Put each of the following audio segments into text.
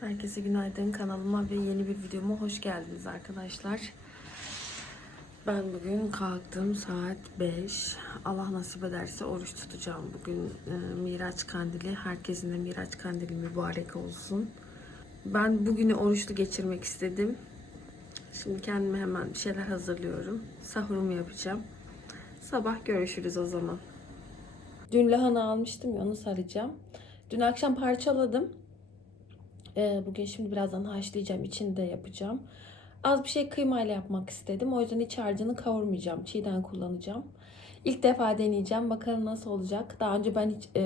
Herkese günaydın kanalıma ve yeni bir videoma hoş geldiniz arkadaşlar. Ben bugün kalktım saat 5. Allah nasip ederse oruç tutacağım. Bugün e, Miraç Kandili. Herkesin de Miraç Kandili mübarek olsun. Ben bugünü oruçlu geçirmek istedim. Şimdi kendime hemen bir şeyler hazırlıyorum. Sahurumu yapacağım. Sabah görüşürüz o zaman. Dün lahana almıştım ya onu saracağım. Dün akşam parçaladım. Ee, bugün şimdi birazdan haşlayacağım. İçini de yapacağım. Az bir şey kıymayla yapmak istedim. O yüzden iç harcını kavurmayacağım. Çiğden kullanacağım. İlk defa deneyeceğim. Bakalım nasıl olacak. Daha önce ben hiç e,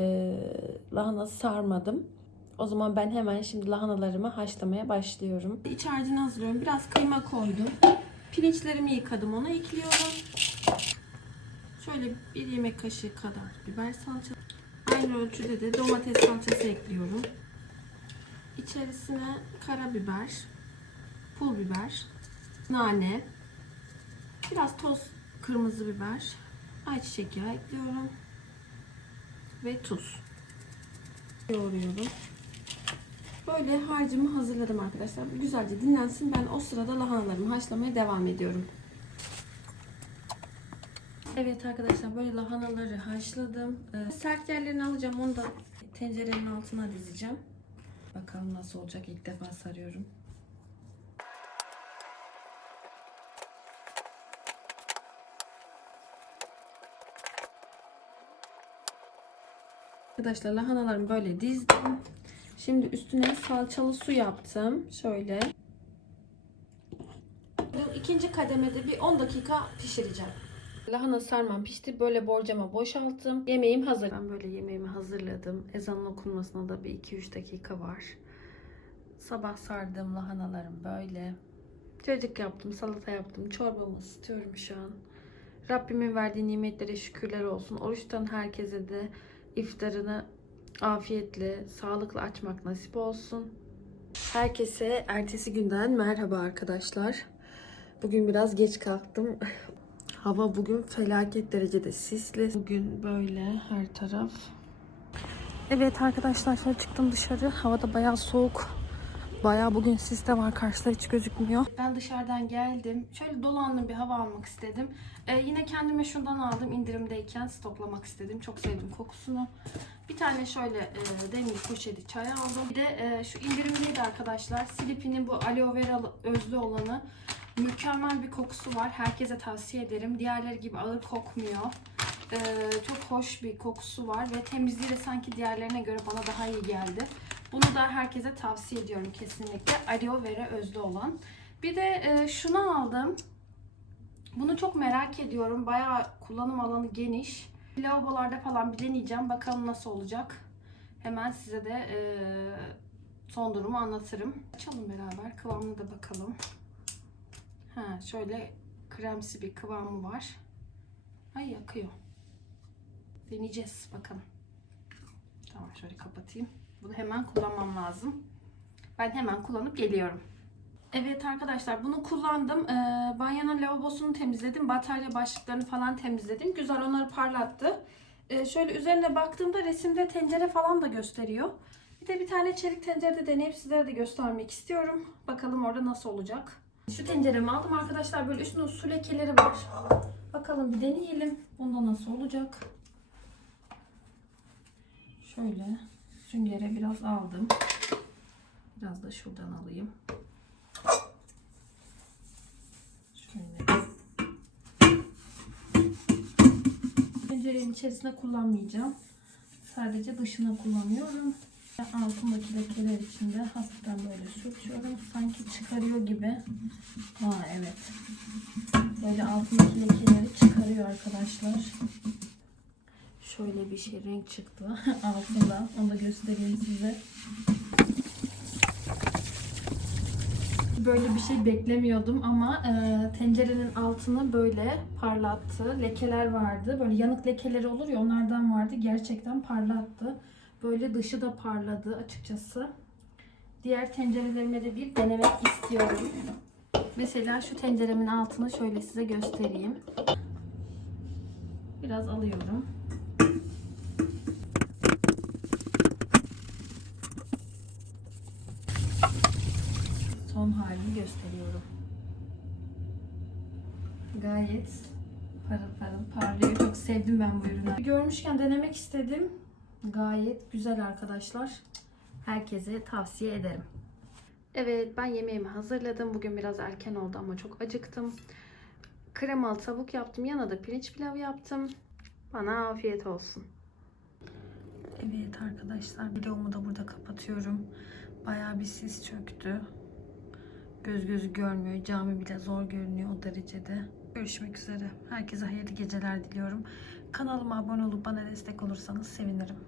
lahana sarmadım. O zaman ben hemen şimdi lahanalarımı haşlamaya başlıyorum. İç harcını hazırlıyorum. Biraz kıyma koydum. Pirinçlerimi yıkadım. Ona ekliyorum. Şöyle bir yemek kaşığı kadar biber salçası. Aynı ölçüde de domates salçası ekliyorum. İçerisine karabiber, pul biber, nane, biraz toz kırmızı biber, ayçiçek yağı ekliyorum ve tuz. Yoğuruyorum. Böyle harcımı hazırladım arkadaşlar. Güzelce dinlensin. Ben o sırada lahanalarımı haşlamaya devam ediyorum. Evet arkadaşlar böyle lahanaları haşladım. Ee, sert yerlerini alacağım. Onu da tencerenin altına dizeceğim. Bakalım nasıl olacak. İlk defa sarıyorum. Arkadaşlar lahanalarımı böyle dizdim. Şimdi üstüne salçalı su yaptım. Şöyle. İkinci kademede bir 10 dakika pişireceğim. Lahana sarmam pişti. Böyle borcama boşalttım. Yemeğim hazır. Ben böyle yemeğimi hazırladım. Ezanın okunmasına da bir 2-3 dakika var. Sabah sardığım lahanalarım böyle. Cacık yaptım, salata yaptım. Çorbamı ısıtıyorum şu an. Rabbimin verdiği nimetlere şükürler olsun. Oruçtan herkese de iftarını afiyetle, sağlıklı açmak nasip olsun. Herkese ertesi günden merhaba arkadaşlar. Bugün biraz geç kalktım. Hava bugün felaket derecede sisli. Bugün böyle her taraf. Evet arkadaşlar şöyle çıktım dışarı. Havada bayağı soğuk. Bayağı bugün sis de var. Karşılar hiç gözükmüyor. Ben dışarıdan geldim. Şöyle dolandım bir hava almak istedim. Ee, yine kendime şundan aldım indirimdeyken stoklamak istedim. Çok sevdim kokusunu. Bir tane şöyle e, demli poşeti çay aldım. Bir de e, şu indirimliydi arkadaşlar. Sleepy'nin bu aloe vera özlü olanı. Mükemmel bir kokusu var. Herkese tavsiye ederim. Diğerleri gibi ağır kokmuyor. Ee, çok hoş bir kokusu var ve temizliği de sanki diğerlerine göre bana daha iyi geldi. Bunu da herkese tavsiye ediyorum kesinlikle. Aloe vera özlü olan. Bir de e, şunu aldım. Bunu çok merak ediyorum. Bayağı kullanım alanı geniş. Lavabolarda falan bir deneyeceğim. Bakalım nasıl olacak. Hemen size de e, son durumu anlatırım. Açalım beraber. Kıvamına da bakalım. Ha, şöyle kremsi bir kıvamı var. Ay yakıyor. Deneyeceğiz bakalım. Tamam şöyle kapatayım. Bunu hemen kullanmam lazım. Ben hemen kullanıp geliyorum. Evet arkadaşlar bunu kullandım. Ee, banyonun lavabosunu temizledim. Batarya başlıklarını falan temizledim. Güzel onları parlattı. Ee, şöyle üzerine baktığımda resimde tencere falan da gösteriyor. Bir de bir tane çelik tencerede deneyip sizlere de göstermek istiyorum. Bakalım orada nasıl olacak. Şu tenceremi aldım arkadaşlar. Böyle üstünde su lekeleri var. Bakalım bir deneyelim. Bunda nasıl olacak. Şöyle süngere biraz aldım. Biraz da şuradan alayım. Şöyle. Tencerenin içerisine kullanmayacağım. Sadece dışına kullanıyorum. Altındaki lekeler içinde hafiften böyle sürtüyorum. Sanki çıkarıyor gibi. Ha evet. Böyle altındaki lekeleri çıkarıyor arkadaşlar. Şöyle bir şey renk çıktı altında. Onu da göstereyim size. Böyle bir şey beklemiyordum ama e, tencerenin altını böyle parlattı. Lekeler vardı. Böyle yanık lekeleri olur ya onlardan vardı. Gerçekten parlattı. Böyle dışı da parladı açıkçası. Diğer tencerelerime de bir denemek istiyorum. Mesela şu tenceremin altını şöyle size göstereyim. Biraz alıyorum. Son halini gösteriyorum. Gayet parıl parıl parlıyor. Çok sevdim ben bu ürünü. Görmüşken denemek istedim. Gayet güzel arkadaşlar. Herkese tavsiye ederim. Evet ben yemeğimi hazırladım. Bugün biraz erken oldu ama çok acıktım. Kremalı tavuk yaptım. Yanına da pirinç pilavı yaptım. Bana afiyet olsun. Evet arkadaşlar videomu da burada kapatıyorum. Bayağı bir sis çöktü. Göz gözü görmüyor. Cami bile zor görünüyor o derecede. Görüşmek üzere. Herkese hayırlı geceler diliyorum. Kanalıma abone olup bana destek olursanız sevinirim.